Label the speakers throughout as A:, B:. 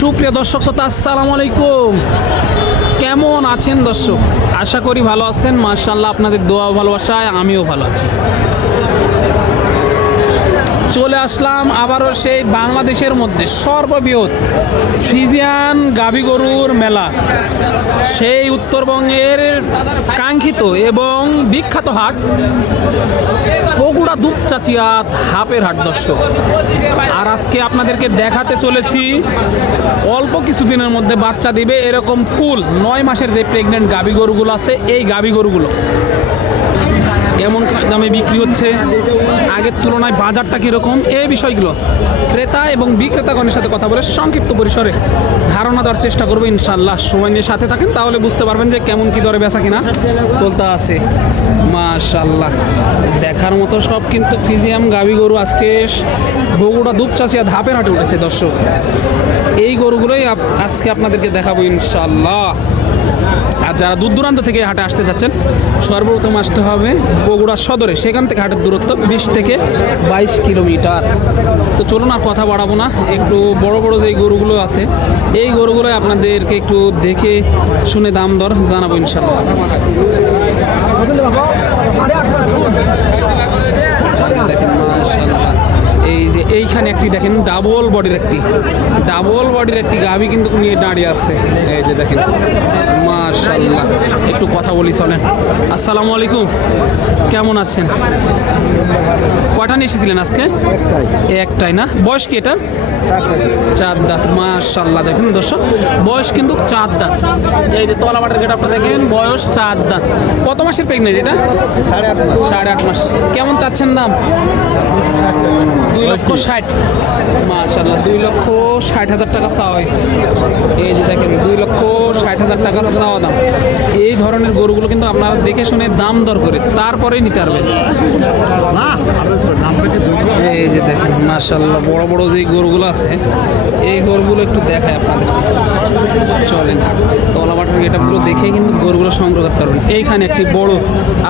A: সুপ্রিয় দর্শক শ্রোতা, আসসালামু আলাইকুম। কেমন আছেন দর্শক? আশা করি ভালো আছেন। মার্শাল্লাহ আপনাদের দোয়া ভালোবাসায় আমিও ভালো আছি। চলে আসলাম আবারও সেই বাংলাদেশের মধ্যে সর্ববৃহৎ ফ্রিজিয়ান গাবি গরুর মেলা। সেই উত্তরবঙ্গের কাঙ্ক্ষিত এবং বিখ্যাত হাট, বগুড়া দুপচাচিয়া ধাপের হাট দর্শক। আর আজকে আপনাদেরকে দেখাতে চলেছি, অল্প কিছুদিনের মধ্যে বাচ্চা দিবে এরকম ফুল নয় মাসের যে প্রেগনেন্ট গাবি গরুগুলো আছে, এই গাবি গরুগুলো। কেমন দামে বিক্রি হচ্ছে? আগের তুলনায় বাজারটা কীরকম? এই বিষয়গুলো ক্রেতা এবং বিক্রেতাগণের সাথে কথা বলে সংক্ষিপ্ত পরিসরে ধারণা দেওয়ার চেষ্টা করব ইনশাল্লাহ সময় নিয়ে সাথে থাকেন, তাহলে বুঝতে পারবেন যে কেমন কী দরে বেচা কিনা চলতে আছে। মাশাল্লাহ দেখার মতো সব কিন্তু ফিজিয়াম গাবি গরু আজকে বগুড়া দুপচাচিয়া ধাপের হাটে উঠেছে, দর্শক। এই গরুগুলোই আজকে আপনাদেরকে দেখাবো ইনশাল্লাহ আর যারা দূর দূরান্ত থেকে হাটে আসতে চাচ্ছেন সর্বপ্রথম আসতে হবে বগুড়া সদরে। সেখান থেকে হাটের দূরত্ব বিশ থেকে বাইশ কিলোমিটার। তো চলুন আর কথা বাড়াবো না, একটু বড় বড় যে গরুগুলো আছে, এই গরুগুলোই আপনাদেরকে একটু দেখে শুনে দাম দর জানাব ইনশাল্লাহ দেখেন মাশাআল্লাহ। এই যে এইখানে একটি দেখেন ডাবল বডির একটি। ডাবল বডির একটি গাভি কিন্তু নিয়ে দাঁড়িয়ে আছে। যে দেখেন মাশাল্লাহ একটু কথা বলি চলেন। আসসালামু আলাইকুম। কেমন আছেন? কটা নিয়ে এসেছিলেন আজকে? একটাই না? বয়স কি এটা? চার দাঁত মাশাল্লাহ দেখেন দর্শক বয়স কিন্তু চার দাঁত। এই যে তলা বাটার গেট আপনার দেখেন বয়স চার দাঁত। কত মাসের প্রেগনেন্ট এটা? সাড়ে আট মাস। কেমন চাচ্ছেন দাম? দুই লক্ষ ষাট। মাশাল্লাহ দুই লক্ষ ষাট হাজার টাকা চাওয়া হয়েছে। এই যে দেখেন দুই লক্ষ ষাট হাজার টাকা চাওয়া দাম। এই ধরনের গরুগুলো কিন্তু আপনারা দেখে শুনে দাম দর করে তারপরেই নিতে পারবেন। এই যে দেখেন মাশাল্লাহ বড় বড় যে গরুগুলো আছে এই গরুগুলো একটু দেখায় আপনাদেরকে। চলেন তলাবাটার গেটাপগুলো দেখে কিন্তু গরুগুলো সংগ্রহ করতে পারবেন। এইখানে একটি বড়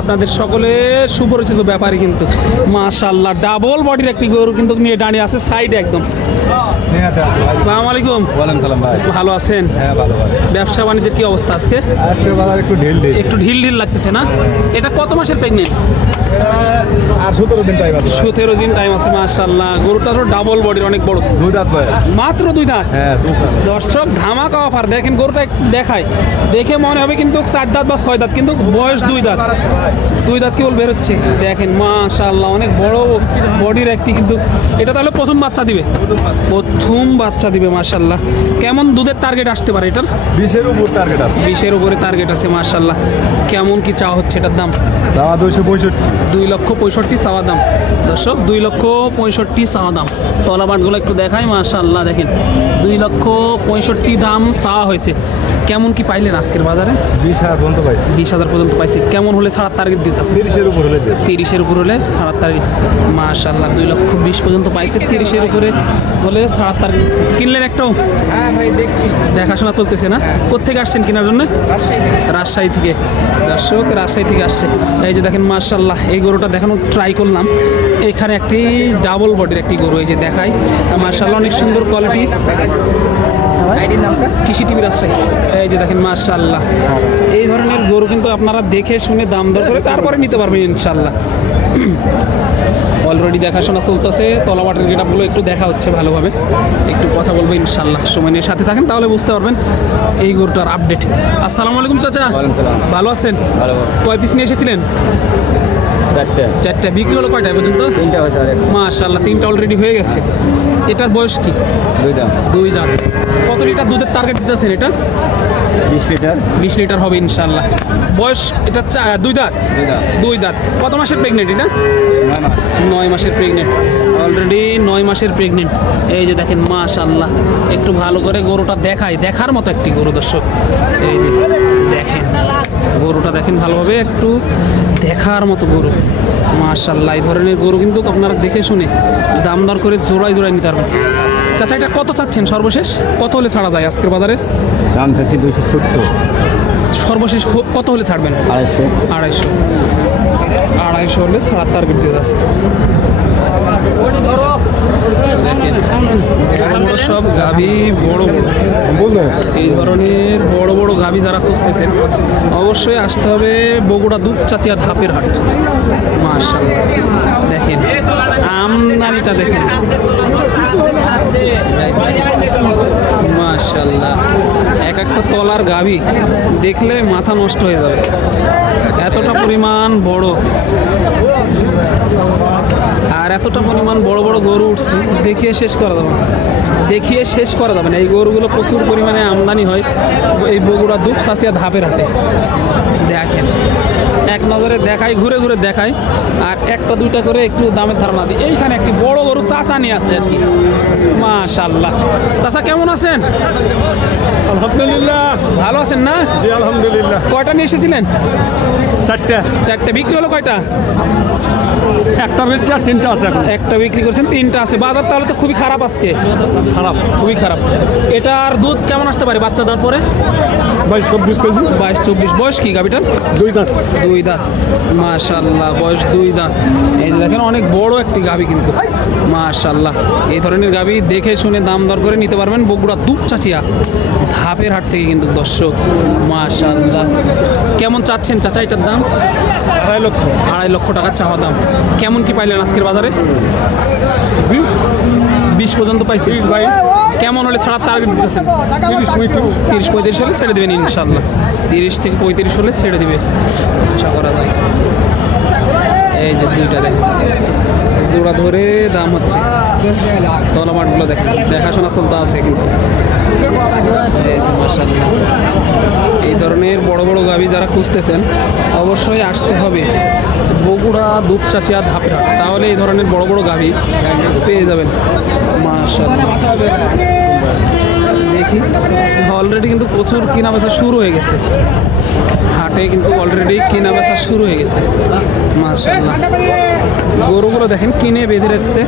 A: আপনাদের সকলের সুপরিচিত ব্যাপারই কিন্তু মাশাল্লাহ ডাবল বডির একটি গরু কিন্তু নিয়ে দাঁড়িয়ে আছে সাইডে একদম। সালাম আলাইকুম।
B: সালাম ভাই।
A: ভালো আছেন?
B: হ্যাঁ ভালো ভালো
A: ব্যবসা বাণিজ্যের কি অবস্থা আজকে?
B: আজকে বাজার একটু ঢিল দিই
A: একটু ঢিল ঢিল লাগতেছে না? এটা কত মাসের প্রেগনেন্ট
B: আর সতেরো দিন টাইম আছে
A: সতেরো দিন টাইম আছে মাশাল্লাহ গরুটা তো ডাবল বডির অনেক বড়।
B: দুই দাঁত বয়স
A: মাত্র দুই দাঁত?
B: হ্যাঁ
A: দর্শক ধামাকা অফার দেখেন গরুটা দেখায় দেখে মনে হবে কিন্তু চার দাঁত বা ছয় দাঁত কিন্তু বয়স দুই দাঁত। দুই দাঁত কেবল বেরোচ্ছে দেখেন মাশাল্লাহ অনেক বড় বডির একটি কিন্তু এটা তাহলে প্রথম বাচ্চা দিবে? প্রথম বাচ্চা। দিবে মাশাল্লাহ কেমন দুধের টার্গেট আসতে পারে এটার?
B: বিশের উপর টার্গেট আছে।
A: বিশের উপরে টার্গেট আছে মাশাল্লাহ কেমন কি চাওয়া হচ্ছে এটার দাম?
B: সাওয়া দুইশো পঁয়ষট্টি।
A: দুই লক্ষ পঁয়ষট্টি চাওয়া দাম। দর্শক দুই লক্ষ পঁয়ষট্টি চাওয়া দাম। তলাবাটগুলো একটু দেখাই মাশাল্লাহ দেখেন। দুই লক্ষ পঁয়ষট্টি দাম চাওয়া হয়েছে। কেমন কি পাইলেন আজকের বাজারে?
B: বিশ হাজার পর্যন্ত পাইছি।
A: বিশ হাজার পর্যন্ত পাইছে। কেমন হলে ছাড়ার টার্গেট দিতেছে?
B: তিরিশের উপর হলে
A: তিরিশের উপর হলে ছাড়ার টার্গেট মাশাল্লাহ দুই লক্ষ বিশ পর্যন্ত পাইছে তিরিশের উপরে। হলে ছাড়ার টার্গেট দিচ্ছে। কিনলেন একটাও?
C: হ্যাঁ ভাই দেখছি।
A: দেখাশোনা চলতেছে না? কোথেকে আসছেন কেনার জন্য? রাজশাহী থেকে। দর্শক রাজশাহী থেকে আসছে। এই যে দেখেন মার্শাল্লাহ এই গরুটা দেখানো ট্রাই করলাম। এখানে একটি ডাবল বডির একটি গরু এই যে দেখাই। মার্শাল্লাহ অনেক সুন্দর কোয়ালিটি কৃষি টিভি রাজশাহী। এই যে দেখেন মার্শাল্লাহ এই ধরনের গরু কিন্তু আপনারা দেখে শুনে দাম দর করে তারপরে নিতে পারবেন ইনশাল্লাহ অলরেডি দেখাশোনা চলতেছে তলাবাটের গেটআপগুলো একটু দেখা হচ্ছে ভালোভাবে। একটু কথা বলব ইনশাল্লাহ সময় নিয়ে সাথে থাকেন তাহলে বুঝতে পারবেন এই গরুটার আপডেট আসসালামু আলাইকুম চাচা। ভালো আছেন?
B: ভালো।
A: কয় পিস নিয়ে এসেছিলেন?
B: চারটে।
A: চারটা। বিক্রি হলো কয়টায় পর্যন্ত?
B: তিনটা হয়েছে আর
A: মাশাল্লাহ তিনটা অলরেডি হয়ে গেছে। এটার বয়স কি?
B: দুই দাম
A: দুই দাঁত। কত লিটার দুধের টার্গেট দিতেছেন এটা?
B: বিশ লিটার।
A: বিশ লিটার হবে ইনশাল্লাহ বয়স এটা দুই দাঁত?
B: দুই দাম
A: দাঁত। কত মাসের প্রেগনেন্ট এটা?
B: নয়
A: মাসের প্রেগনেন্ট অলরেডি নয় মাসের প্রেগনেন্ট এই যে দেখেন মাশাল্লাহ একটু ভালো করে গরুটা দেখায় দেখার মতো একটি গরু দর্শক। এই যে। গরুটা দেখেন ভালোভাবে একটু দেখার মতো গরু। মাশাল্লাহ এই ধরনের গরু কিন্তু আপনারা দেখে শুনে দাম দর করে জোড়ায় জোড়ায় নিতে পারবেন। চাচা এটা কত চাচ্ছেন সর্বশেষ? কত হলে ছাড়া যায় আজকের বাজারে?
B: দাম চাচ্ছি দুইশো সত্তর।
A: সর্বশেষ কত হলে ছাড়বেন?
B: আড়াইশো।
A: আড়াইশো। আড়াইশো হলে ছাড়ার টার্গেট দিয়ে আছে সব গাভী বড় বড়। এই ধরনের বড় বড় গাভী যারা খুঁজতেছেন, অবশ্যই আসতে হবে বগুড়া দুপচাচিয়া ধাপের হাট। মাশাল্লাহ দেখেন, আমদানিটা দেখেন। মাশাল্লাহ এক একটা তলার গাভী দেখলে মাথা নষ্ট হয়ে যাবে। এতটা পরিমাণ বড়। আর এতটা পরিমাণ বড় বড় গরু উঠছে, দেখিয়ে শেষ করা যাবে দেখিয়ে শেষ করা যাবে না। এই গরুগুলো প্রচুর পরিমাণে আমদানি হয়, এই বগুড়া দুপ সাঁচিয়া ধাপের হাটে। দেখেন এক নজরে দেখাই ঘুরে ঘুরে দেখাই। আর একটা দুইটা করে একটু দামের ধারণা দিই। এইখানে একটি বড় গরু চাচা নিয়ে আছে আর কি। মাশাল্লাহ চাচা কেমন আছেন?
B: আলহামদুলিল্লাহ।
A: ভালো আছেন না?
B: আলহামদুলিল্লাহ।
A: কয়টা নিয়ে এসেছিলেন?
B: চারটে।
A: চারটে। বিক্রি হলো কয়টা?
B: একটা বেচছে আর তিনটা আছে এখন।
A: একটা বিক্রি করছেন তিনটা আছে। বাজার তাহলে তো খুবই খারাপ আজকে।
B: খারাপ।
A: খুবই খারাপ। এটার দুধ কেমন আসতে পারে বাচ্চা দেওয়ার পরে?
B: বাইশ চব্বিশ কেজি।
A: বাইশ চব্বিশ। বয়স কি গাবিটার
B: দুই দাঁত।
A: দুই দাঁত। মাশাল্লাহ, বয়স দুই দাঁত। এই যে দেখেন, অনেক বড় একটি গাবি কিন্তু। মাশাল্লাহ। এই ধরনের গাবি দেখে শুনে দাম দর করে নিতে পারবেন বগুড়া দুপচাচিয়া ধাপের হাট থেকে কিন্তু দর্শক। মাশাল্লাহ। কেমন চাচ্ছেন চাচা এটার দাম?
B: আড়াই লক্ষ।
A: আড়াই লক্ষ টাকা চাওয়া দাম। কেমন কি পাইলেন আজকের বাজারে?
B: বিশ
A: পর্যন্ত পাইছি। কেমন হলে ছাড়া টার্গেট
B: তিরিশ
A: তিরিশ পঁয়ত্রিশ হলে ছেড়ে দেবেন ইনশাল্লাহ। তিরিশ থেকে পঁয়ত্রিশ হলে ছেড়ে দেবে। আশা করা যায়। এই যে দুইটা দেখেন। জোড়া ধরে দাম হচ্ছে। তলামাটগুলো দেখেন। দেখাশোনা চলতে আছে কিন্তু। এই এই ধরনের বড় বড় গাবি যারা খুঁজতেছেন, অবশ্যই আসতে হবে। বগুড়া দুপচাচিয়া ধাপের হাট তাহলে এই ধরনের বড় বড় গাবি পেয়ে যাবেন। মাশাল্লাহ দেখি। অলরেডি কিন্তু প্রচুর কেনা বেচা শুরু হয়ে গেছে। হাটে কিন্তু অলরেডি কেনা বেচা শুরু হয়ে গেছে। মাশাল্লাহ গরুগুলো দেখেন কিনে বেঁধে রাখছে।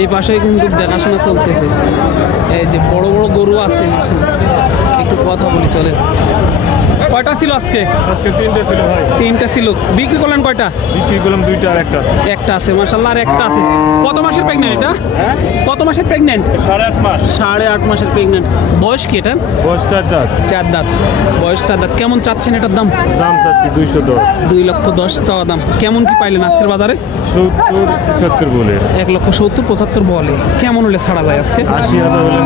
A: এই পাশে কিন্তু দেখাশোনা চলতেছে। এই যে বড় বড় গরু আছে একটু কথা বলি, চলেন। কয়টা ছিল আজকে?
B: আজকে তিনটে ছিল ভাই।
A: তিনটা ছিল। বিক্রি করলেন কয়টা?
B: বিক্রি করলাম দুইটা আর একটা আছে।
A: একটা আছে মার্শাল্লাহ আর একটা আছে। কত মাসের প্রেগনেন্ট এটা? কত মাসের প্রেগনেন্ট
B: সাড়ে আট মাস।
A: সাড়ে আট মাসের প্রেগনেন্ট বয়স কি এটা
B: বয়স চার দাঁত।
A: চার দাঁত। বয়স চার দাঁত। কেমন চাচ্ছেন এটার দাম?
B: দাম চাচ্ছি দুইশো দশ।
A: দুই লক্ষ দশ চাওয়া দাম। কেমন কি পাইলেন আজকের বাজারে?
B: সত্তর সত্তর বলে।
A: এক লক্ষ সত্তর পঁচাত্তর বলে। কেমন হলে ছাড়া যায় আজকে?
B: আশি হাজার হলে।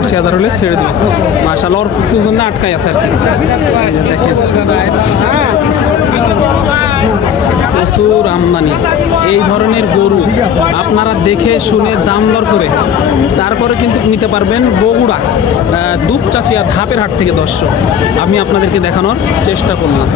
A: আশি হাজার হলে ছেড়ে দেবে মাসাল ওর কিছুর জন্য আটকাই আছে আর কি। প্রচুর আমদানি। এই ধরনের গরু আপনারা দেখে শুনে দাম দর করে তারপরে কিন্তু নিতে পারবেন বগুড়া দুপচাচিয়া ধাপের হাট থেকে দর্শক। আমি আপনাদেরকে দেখানোর চেষ্টা করলাম।